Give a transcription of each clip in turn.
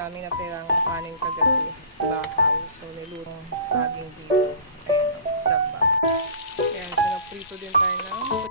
namin natirang kanin kagabi. Bahaw. So, nilutong saging dito. Ayan, saba. Ayan, so naprito din tayo ng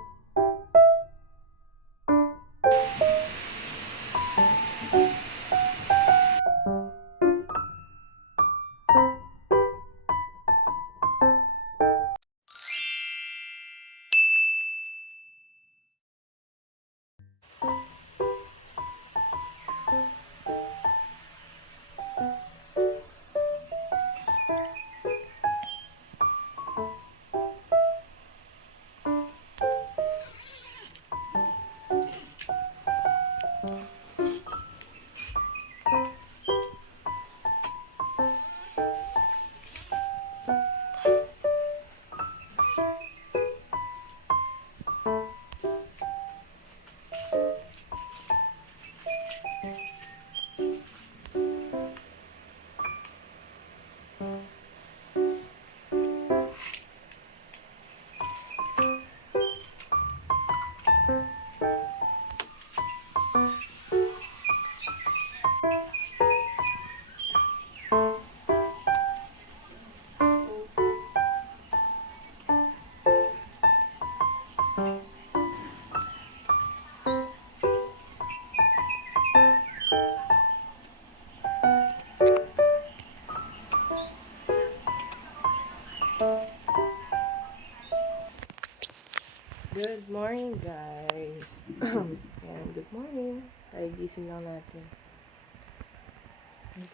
Good morning, guys. Ayan, good morning. Tayo gising lang natin.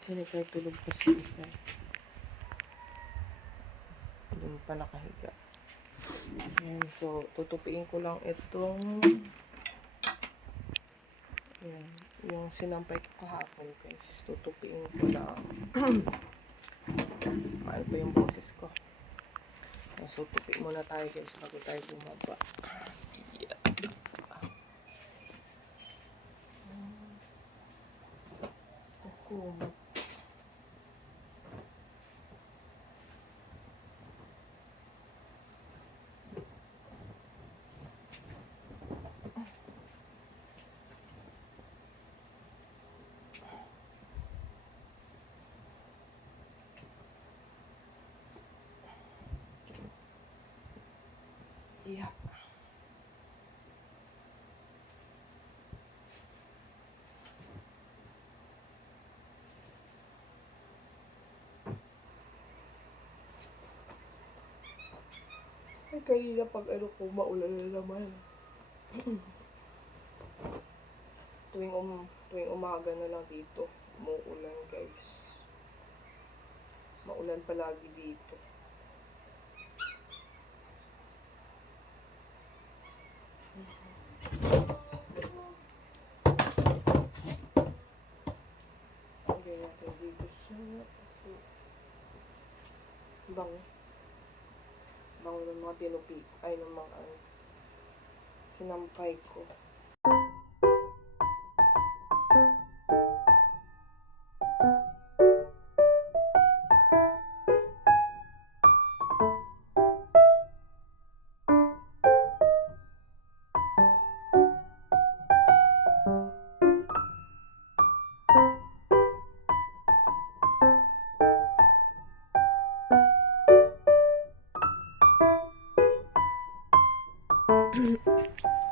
Sinikay tulog pa siya. Hindi pa nakahiga. Ayan, so, tutupiin ko lang itong ayan, yung sinampay ko kahapon, guys. Tutupiin ko lang. Mahal pa yung boses ko. So, tutupiin muna tayo, guys, bago tayo bumaba. Yeah. Kumot. Yeah. Ay, kanina pag ano ko, maulan na naman. tuwing umaga na lang dito, umuulan, guys. Maulan palagi dito. Lagyan natin dito sa bango ng mga tinupi, ay ng mga sinampay ko.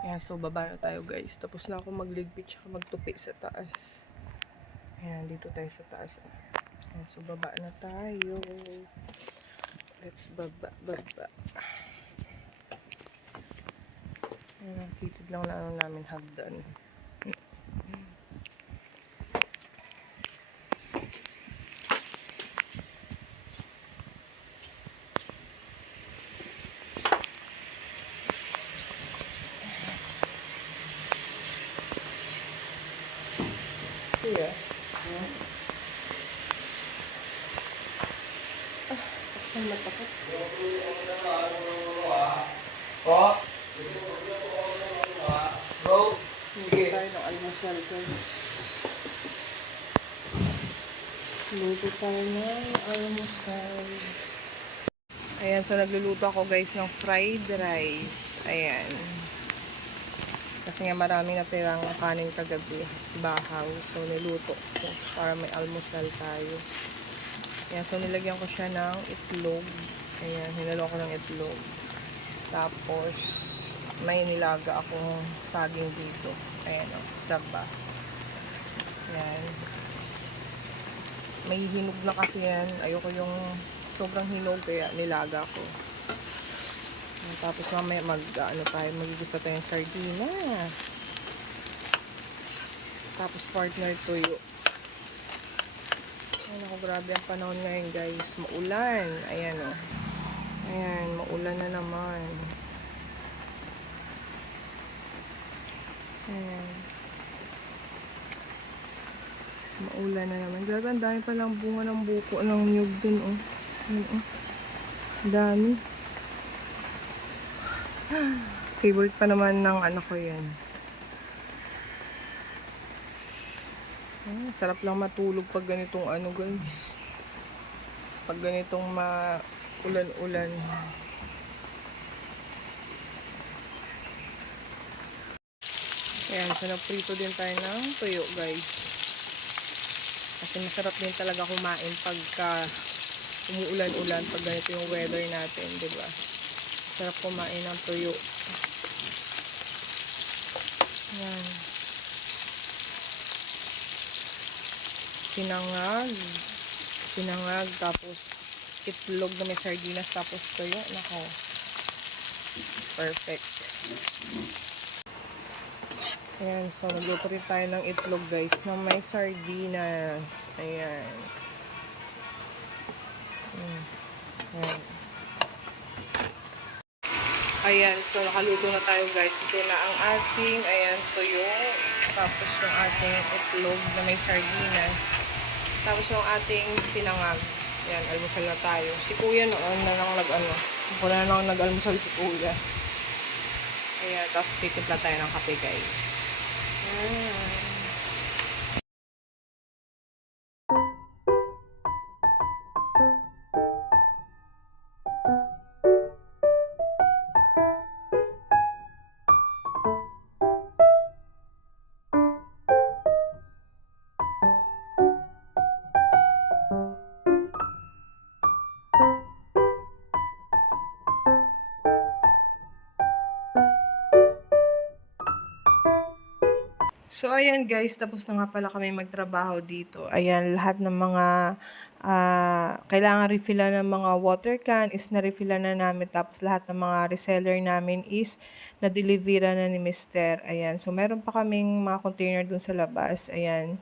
Ayan, so baba na tayo, guys. Tapos na ako magligpit tsaka magtupi sa taas. Ayan, dito tayo sa taas. Ayan, so baba na tayo. Let's baba. Ayan, titid lang na ano namin hagdan. Yeah. Ay, matakas. Po? Bro? Sige. Tayo ng almusal, guys. Luto tayo ng almusal. Ayan, so nagluluto ako, guys, ng fried rice. Ayan. Kasi nga maraming natirang kanin kagabi, bahaw. So, niluto ko para may almusal tayo. Ayan, so nilagyan ko siya ng itlog. Ayan, hinalo ko ng itlog. Tapos, may nilaga akong saging dito. Ayan o, saba. Ayan. May hinog na kasi yan. Ayoko yung sobrang hinog, kaya nilaga ko. Ayan, tapos mamaya magigisa tayong sardinas. Tapos partner tuyo. Ayan ako, grabe ang panahon ngayon guys. Maulan. Ayan o. Ayan, maulan na naman. Ayan. Maulan na naman. Grabe, ang dami palang bunga ng buko ng nyug dun o. Ayan o. Dami. Favorite pa naman ng anak ko yan. Sarap lang matulog pag ganitong guys. Pag ganitong ulan-ulan. Ayan, so naprito din tayo ng tuyo guys. Kasi masarap din talaga kumain pagka umuulan-ulan, pag ganito yung weather natin, diba? Sarap kumain ng tuyo. Ayan. Sinangag, tapos itlog na may sardinas, tapos tuyo. Nako. Perfect. Ayan, so nagluto rin tayo ng itlog guys na may sardinas. Ayan. Ayan. Ayan, so nakaluto na tayo guys. Ito na ang ating, ayan, tuyo. Tapos yung ating itlog na may sardinas. Tapos yung ating sinangag. Ayan, almusal na tayo. Si kuya noon na lang Ako na lang nag-almusal si kuya. Ayan, tapos titimpla tayo ng kape guys. Ayan. So, ayan guys, tapos na nga pala kami magtrabaho dito. Ayan, lahat ng mga kailangan refillan ng mga water can is na-refillan na namin. Tapos lahat ng mga reseller namin is na-delivera na ni Mr. Ayan, so meron pa kaming mga container dun sa labas. Ayan,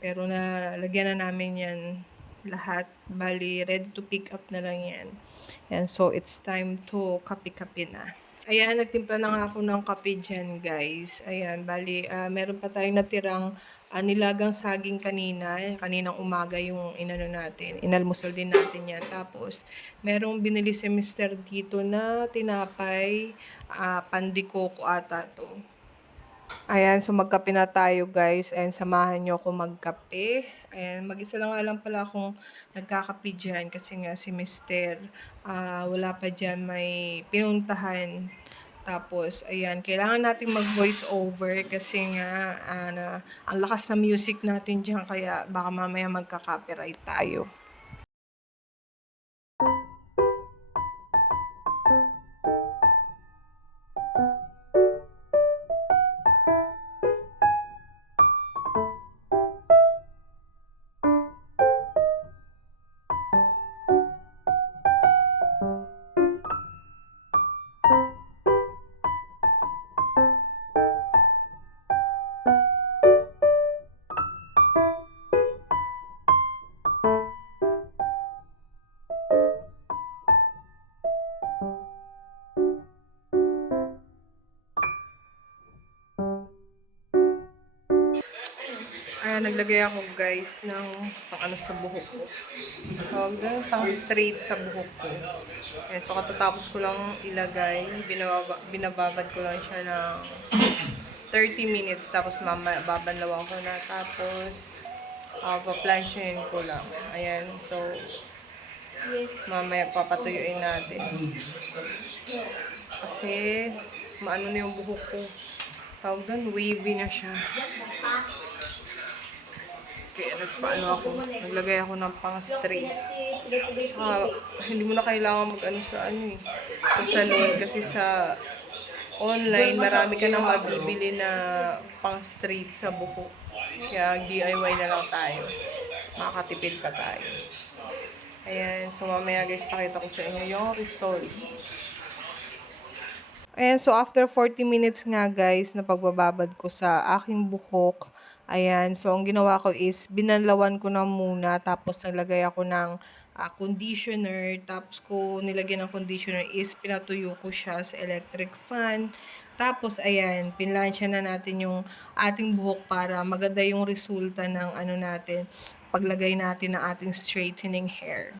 pero nalagyan na namin yan lahat. Bali, ready to pick up na lang yan. Ayan, so it's time to kape-kape na. Ayan, nagtimpla na nga ako ng kape dyan, guys. Ayan, bali, meron pa tayong natirang nilagang saging kaninang umaga yung natin. Inalmusal din natin yan. Tapos, merong binili si Mr. dito na tinapay, pandikoko ata to. Ayan, so magkape na tayo guys. Ayan, samahan nyo ako magkape. Ayan, mag-isa lang pala akong nagkakape dyan kasi nga si Mr. Wala pa dyan, may pinuntahan. Tapos, ayan, kailangan natin mag-voice over kasi nga ang lakas na music natin dyan kaya baka mamaya magka-copyright tayo. Ayan, naglagay ako guys ng sa buhok ko. Tawag doon, pang straight sa buhok ko. Ayan, so katatapos ko lang ilagay, binababad ko lang siya ng 30 minutes. Tapos babanlawan ko na. Tapos, pa-planchain ko lang. Ayan, so mamaya papatuyuin natin. Kasi, maano na yung buhok ko. tawag doon, wavy na siya. Kaya nagpaano ako, naglagay ako ng pang straight. Hindi mo na kailangan mag ano sa ano eh, sa salon kasi sa online marami ka nang mabibili na pang straight sa buhok. Kaya DIY na lang tayo. Makakatipid pa tayo. Ayan, so mamaya guys, pakita ko sa inyo yung result. Ayan, so after 40 minutes nga guys, na pagbababad ko sa aking buhok, ayan, so ang ginawa ko is, binanlawan ko na muna, tapos naglagay ako ng conditioner, tapos ko nilagyan ng conditioner is, pinatuyo ko siya sa electric fan, tapos ayan, pinlansya na natin yung ating buhok para maganda yung resulta ng ano natin, paglagay natin ng ating straightening hair.